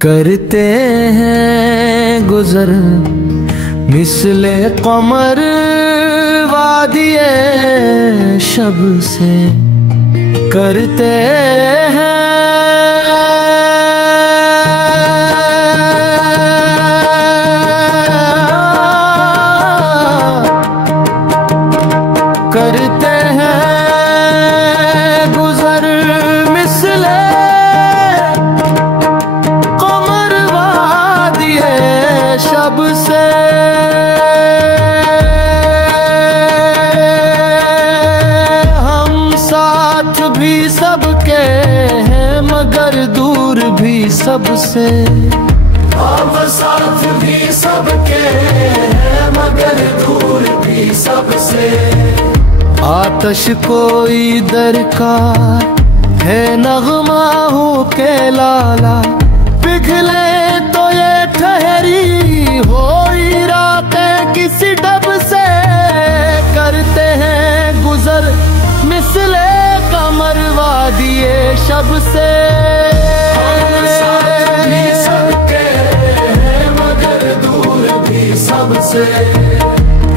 करते हैं गुजर मिसले कमर वादिए शब से, करते हैं करते हैं गुजर मिसले कमर वादिए शब से। हम साथ भी सबके हैं मगर दूर भी सबसे, हम साथ भी सबके हैं मगर दूर भी सबसे। आतश कोई दरकार है नगमा हो के लाला, पिघले तो ये ठहरी हो रातें किसी डब से। करते हैं गुजर मिसले कमर वादिए शब से। हम साथ भी सबके हैं मगर दूर भी सबसे,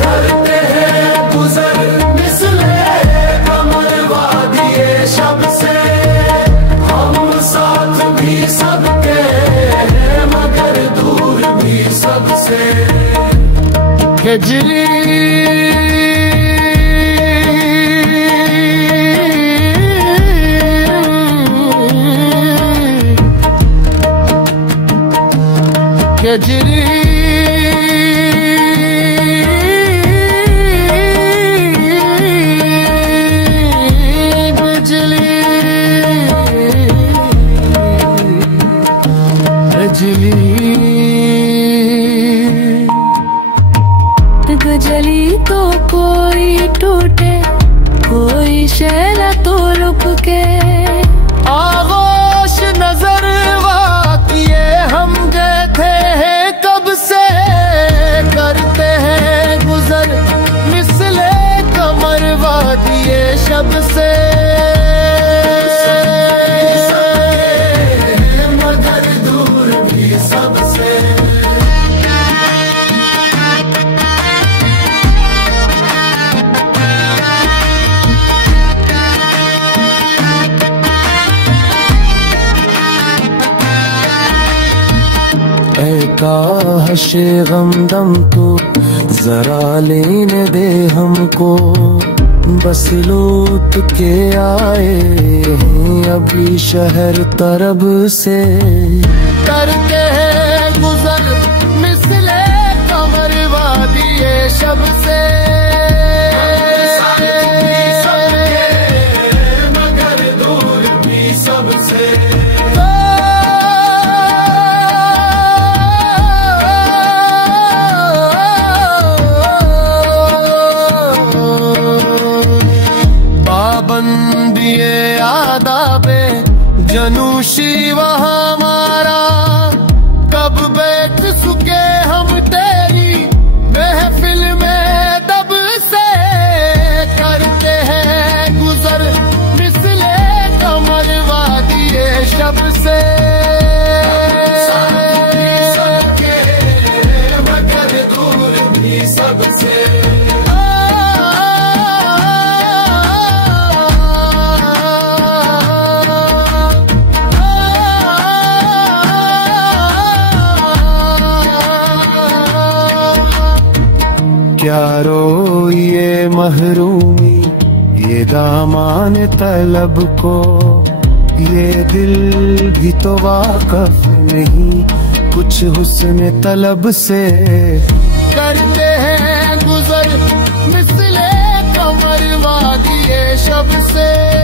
करते हैं गुजर मिसले कमर वादिए शब से। हम साथ भी सबके हैं मगर दूर भी सबसे। खजली खजली बिजली गजली तो कोई टूटे कोई शैला तो लुक के। आगोश नजर वाकिए हम गए थे कब से। करते हैं गुजर मिसले कमर वादिए शब से। मगर दूर भी सबसे। काहे गमदम तो जरा लेने दे हमको, बस लूट के आए हैं अभी शहर तरब से। करते हैं गुजर मिसले कमर वादिए शब से। मगर दूर भी सबसे। पाबंदिए आदाबे जनूशी वहाँ हमारा, कब बैठ सुके हम तेरी महफिल में दब से। करते हैं गुजर मिसले कमर वादिए शब से। सबके मगर दूर भी सबसे। क्या रोइए महरूमी ये दामान तलब को, ये दिल भी तो वाकफ नहीं कुछ हुस्न तलब से। करते हैं गुजर मिसले कमर वादिए शब से।